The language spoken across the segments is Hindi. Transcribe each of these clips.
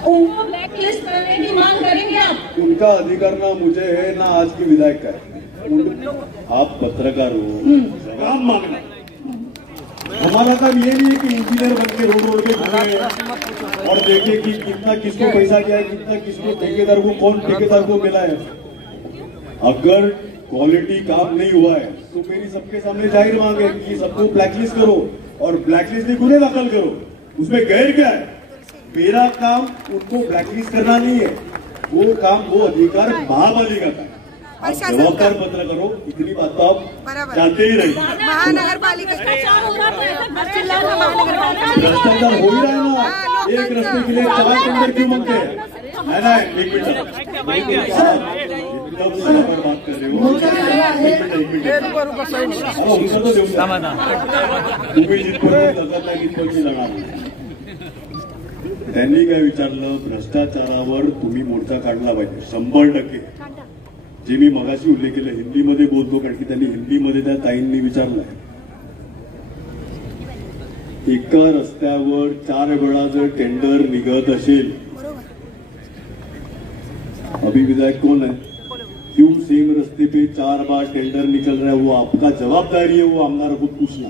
उनको ब्लैकलिस्ट करने की मांग करेंगे आप? उनका अधिकार ना मुझे है ना आज के विधायक का है। आप पत्रकार हो, जवाब मांगना। हमारा काम ये नहीं है कि इंजीनियर बन के रोड पे घूमे और देखे कि कितना किसको पैसा गया है, कितना किसको ठेकेदार को, कौन ठेकेदार को मिला है। अगर क्वालिटी काम नहीं हुआ है तो मेरी सबके सामने जाहिर मांग है कि सबको ब्लैकलिस्ट करो और ब्लैकलिस्ट में गुने दाखिल करो। उसमें गैर क्या है? मेरा काम उनको ब्लैकलिस्ट करना नहीं है, वो काम, वो अधिकार महापालिका का है। जवाबदार पत्र करो, इतनी बात तो आप जानते ही रही। महानगर पालिका भ्रष्टाचार हो ही रहा है ना। एक रस्ते के लिए 4 टेंडर क्यों मांगते हैं? है ना? एक मिनट बात कर रहे हो, तुम्ही जिथपर्यंत जगत नाही तिथपर्यंत लढा। त्यांनी काय विचारलं, भ्रष्टाचारावर तुम्ही मोर्चा काढला पाहिजे 100%। जे मी मगाशी उल्लेख केलं, हिंदीमध्ये बोलतो कारण की त्यांनी हिंदीमध्ये त्या ताईंनी विचारलंय, एका रस्त्यावर 4 वेळा जर टेंडर निघत असेल, अभी विधायक कौन है, क्यों सेम रस्ते पे 4 बार टेंडर निकल रहा है? वो आपका जवाबदारी है, वो आमदार को पूछना।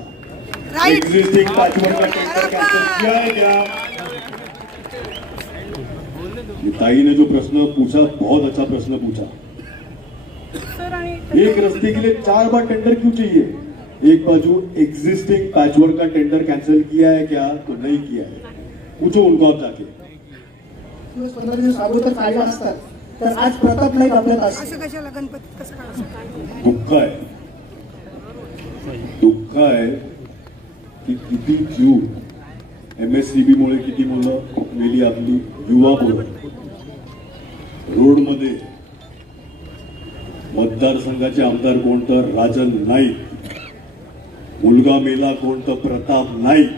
एग्जिस्टिंग पैचवर्क का टेंडर कैंसिल किया है क्या? ताई ने जो प्रश्न पूछा, बहुत अच्छा प्रश्न पूछा। एक रस्ते के लिए 4 बार टेंडर क्यों चाहिए? एक बाजू एग्जिस्टिंग पैचवर्क का टेंडर कैंसिल किया है क्या? तो नहीं किया है, पूछो उनको आप जाके। 15 दिवस अगोदर फायदा असतात, तर आज प्रताप नाईक आपल्याला असं कशाला गणपती कसं काय? दुःख आहे की किती जीव MSCB मुळे किती मुलं मेली आपली, युवा मुलं रोडमध्ये। मतदारसंघाचे आमदार कोण तर राजन नाईक, मुलगा मेला कोण तर प्रताप नाईक।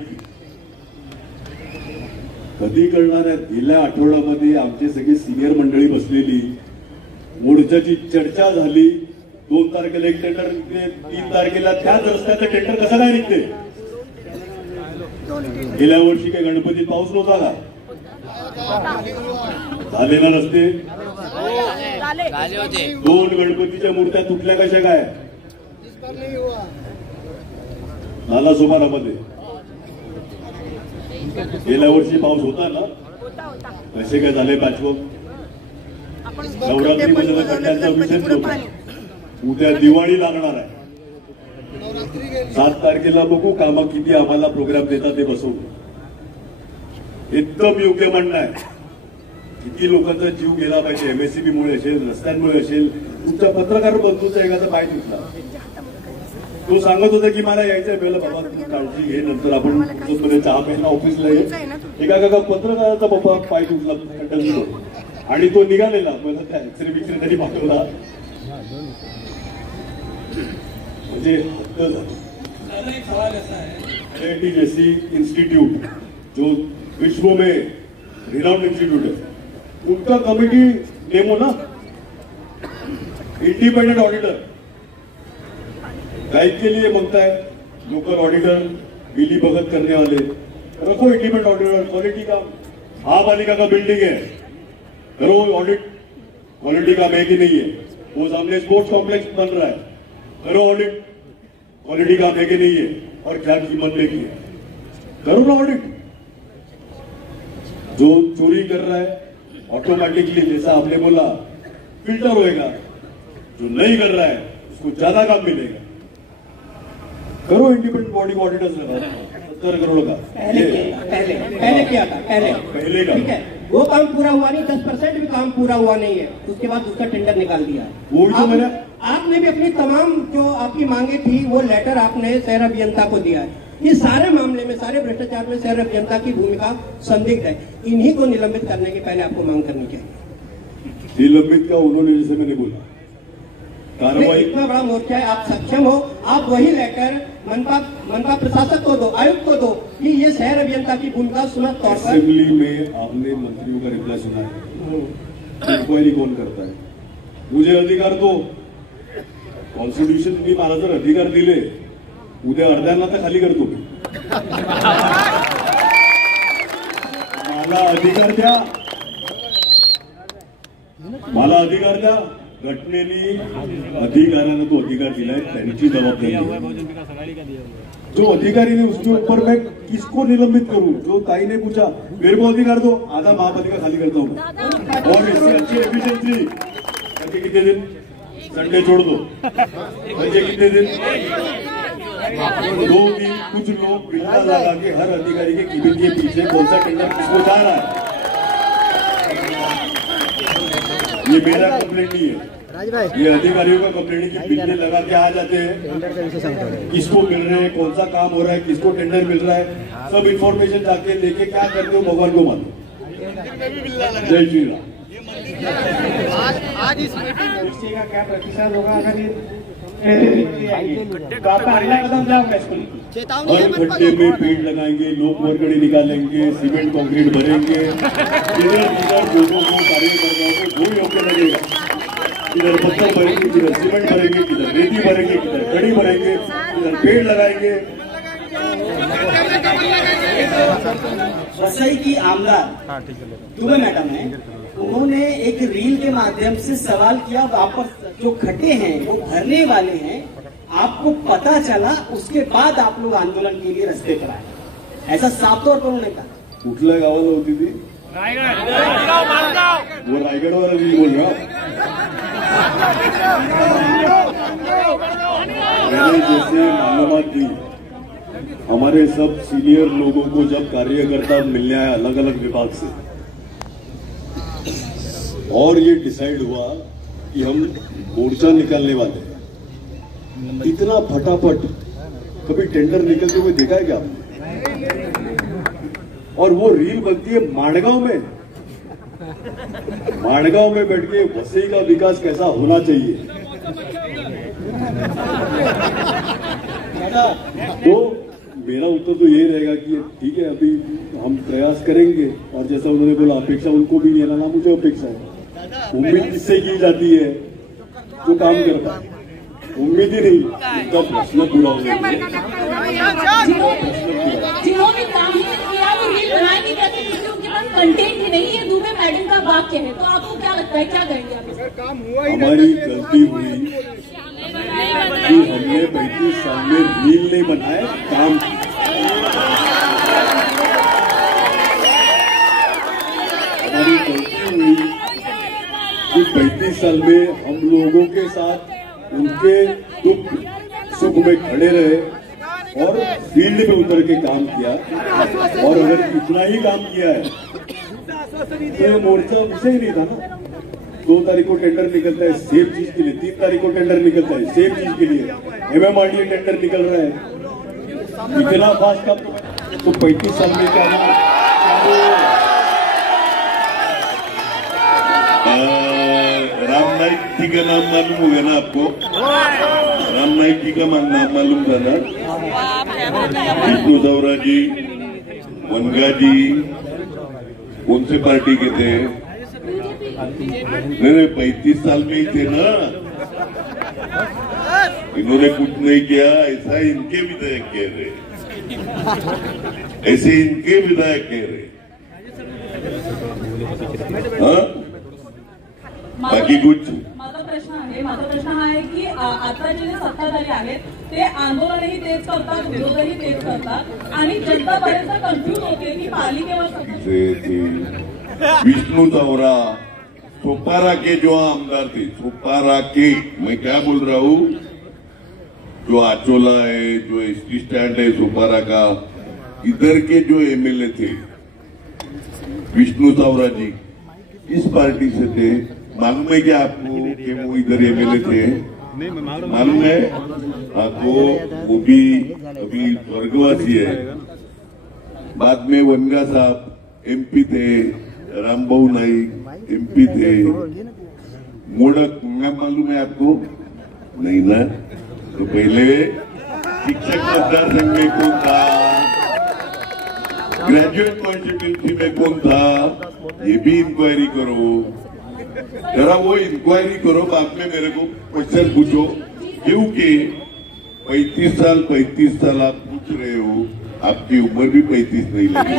कधी कळणार आहे? गेल्या आठवड्यामध्ये आमचे सगळे सिनियर मंडळी बसलेली, मोर्चाची चर्चा झाली। 2 तारखेला एक टेंडर निघते, 3 तारखेला त्याच रस्त्याचं टेंडर कसं काय निघते? गेल्या वर्षी काय गणपतीत पाऊस नव्हता का? झाले ना रस्ते? 2 गणपतीच्या मूर्त्या तुटल्या कशा काय? नालासोपारामध्ये गेल्या वर्षी पाऊस होता ना, कसे काय झाले पॅचवर्क? नवरात्रीमध्ये खड्ड्यांचा विषय नव्हता। उद्या दिवाळी लागणार आहे, 7 तारखेला बघू कामं किती आम्हाला प्रोग्राम देतात ते बसवू। एकदम योग्य म्हणणं आहे, किती लोकांचा जीव गेला पाहिजे MSCB मुळे असेल, रस्त्यांमुळे असेल। तुमच्या पत्रकार बंधूचा एखादा पाय तुटला, तो सांगत होता की मला यायचंय, वेळेला बाबा तुम्ही काळजी घे, नंतर आपण चहा प्यायला ऑफिसला ये। एका पत्रकाराचा बाबा पाय तुटला खड्ड्यात आणि तो निघालेला, मला त्या एक्सरे बिक्सरे तरी पाठवला, म्हणजे हद्द झाली। एक सवाल ऐसा है, IIT जैसी इंस्टीट्यूट जो विश्व में रिनाउंड इंस्टीट्यूट है, उनका कमिटी नेमो ना, इंडिपेंडेंट ऑडिटर। गाइड के लिए मांगता है लोकल ऑडिटर, बिली भगत करने वाले, रखो इंडिपेंडेंट ऑडिटर। क्वालिटी का महापालिका का बिल्डिंग है, करो ऑडिट, क्वालिटी का है कि नहीं है। वो सामने स्पोर्ट्स कॉम्प्लेक्स बन रहा है, करो ऑडिट, क्वालिटी का है कि नहीं है और क्या कीमत में की है, करो ना ऑडिट। जो चोरी कर रहा है ऑटोमेटिकली, जैसा आपने बोला, फिल्टर होएगा, जो नहीं कर रहा है उसको ज्यादा काम मिलेगा। करो इंडिपेंडेंट बॉडी को ऑडिटर्स लगा 70 करोड़ का। पहले किया था, पहले का ठीक है, वो काम पूरा हुआ नहीं, 10% भी काम पूरा हुआ नहीं है, उसके बाद उसका टेंडर निकाल दिया है। वो भी तो मैंने, आपने भी अपनी तमाम जो आपकी मांगे थी वो लेटर आपने शहर अभियंता को दिया है। ये सारे मामले में, सारे भ्रष्टाचार में शहर अभियंता की भूमिका संदिग्ध है। इन्हीं को निलंबित करने के पहले आपको मांग करनी चाहिए। निलंबित का उन्होंने, जैसे मैंने बोला, कार्रवाई। इतना बड़ा मोर्चा है, आप सक्षम हो, आप वही लेकर मनपा प्रशासक को दो, आयुक्त को दो कि ये शहर अभियंता की भूमिका सुना तौर पर। असेंबली में आपने मंत्रियों का रिप्लाई सुना है, इंक्वायरी कौन करता है? मुझे अधिकार दो, कॉन्स्टिट्यूशन मी मला जर अधिकार दिले, उद्या अर्ध्यांना तर खाली करतो मी। मला अधिकार द्या, मला अधिकार द्या. घटनेने अधिकाऱ्याने तो अधिकार दिलाय, त्यांची जबाबदारी है. जो अधिकारी ने उसके ऊपर मैं किसको निलंबित करूं? जो ताई ने पूछा मेरे को अधिकार दो, आधा महापालिका खाली करता हूं. और इससे अच्छी एफिशिएंसी बच्चे कितने दिन संडे छोड़ दो, बच्चे कितने दिन 2 दिन. कुछ लोग बिल्ला लगा के हर अधिकारी के केबिन के पीछे कौन सा टेंडर किसको जा रहा है, ये मेरा कंप्लेंट नहीं है, ये अधिकारियों का कंप्लेंट है कि बिल्ले लगा के आ जाते हैं, किसको मिल रहे हैं, कौन सा काम हो रहा है, किसको टेंडर मिल रहा है, सब इंफॉर्मेशन जाके लेके क्या करते हो भगवान को मानो. जय श्री राम. आज इस मीटिंग का क्या प्रतिशत होगा अगर तो आपका अगला कदम क्या होगा? हर खड्डे में पेड़ लगाएंगे, लोग मरकड़ी निकालेंगे, सीमेंट कंक्रीट भरेंगे. इधर लोगों को कार्यकर्ताओं को जो योग्य लगेगा, इधर पत्थर भरेंगे, इधर सीमेंट भरेंगे, इधर रेती भरेंगे, इधर कड़ी भरेंगे, इधर पेड़ लगाएंगे. वसई की आमदार दुबे मैडम है, उन्होंने एक रील के माध्यम से सवाल किया, वापस जो खड्डे हैं वो भरने वाले हैं, आपको पता चला उसके बाद आप लोग आंदोलन के लिए रास्ते पर आए, ऐसा साफ तौर पर उन्होंने कहा. कुठल्या गावाला होती थी? वो रायगडवर रील बोल रहा. मैंने जैसे मालूमात दी, हमारे सब सीनियर लोगों को जब कार्यकर्ता मिलने आए अलग अलग विभाग से, और ये डिसाइड हुआ कि हम मोर्चा निकालने वाले हैं. इतना फटाफट कभी टेंडर निकलते हुए देखा है क्या आपने? और वो रील बनती है माड़गांव में. माड़गांव में बैठ के वसई का विकास कैसा होना चाहिए. तो मेरा उत्तर तो ये रहेगा कि ठीक है, अभी हम प्रयास करेंगे. और जैसा उन्होंने बोला, अपेक्षा उनको भी नहीं है ना, मुझे अपेक्षा है. उम्मीद किससे की जाती है? जो काम करता है. उम्मीद ही नहीं, उसका प्रश्न पूरा हो गया. जिन्होंने काम ही किया वो रील बनाए नहीं करते क्योंकि उनके पास कंटेंट ही नहीं है. दुबे मैडम का वाक्य है, तो आपको क्या लगता है, क्या करेंगे आप? हमारी गलती हुई कि हमने 35 साल में रील नहीं बनाए, काम. हमारी गलती हुई कि 35 साल में हम लोगों के साथ उनके दुख सुख में खड़े रहे और फील्ड में उतर के काम किया. और अगर इतना ही काम किया है तो ये मोर्चा विषय ही नहीं था ना. 2 तारीख को टेंडर निकलता है सेम चीज के लिए, 3 तारीख को टेंडर निकलता है सेम चीज के लिए, MMRDA टेंडर निकल रहा है. इतना फास्ट काम तो 35 साल में क्या राम नाईक जी का नाम मालूम होगा ना आपको? राम नाईक जी का नाम मालूम था ना? विष्णु सवरा जी, वनगा जी, कौन से पार्टी के थे? नहीं, 35 साल में ही थे ना. इन्होंने कुछ नहीं किया, ऐसा इनके विधायक कह रहे, ऐसे इनके विधायक कह रहे. हाँ, बाकी कुछ. माझा प्रश्न हा आहे की आता जे सत्ताधारी आहेत ते आंदोलनही तेच करतात, विरोधही तेच करतात आणि जनता बरेचदा कन्फ्यूज होते की पालिकेवर. विष्णु सवरा सोपारा के जो आमदार थे, सोपारा के, मैं क्या बोल रहा हूँ, जो आचोला है, जो एसटी स्टैंड है सोपारा का, इधर के जो MLA थे विष्णु सवरा जी, इस पार्टी से थे. मालूम है क्या आपको कि वो इधर MLA थे? मालूम है आपको? वो भी अभी स्वर्गवासी है. बाद में वनगा साहब MP थे, रामभाऊ नाईक MP थे. मोडक मालूम है आपको? नहीं ना. तो पहले शिक्षक मतदार संघ में कौन था? ग्रेजुएट कॉन्स्टिट्यूंसी में कौन था? ये भी इंक्वायरी करो. जरा वो इंक्वायरी करो, बाद में मेरे को क्वेश्चन पूछो. क्योंकि 35 साल आप पूछ रहे हो, आपकी उम्र भी 35 नहीं लगी.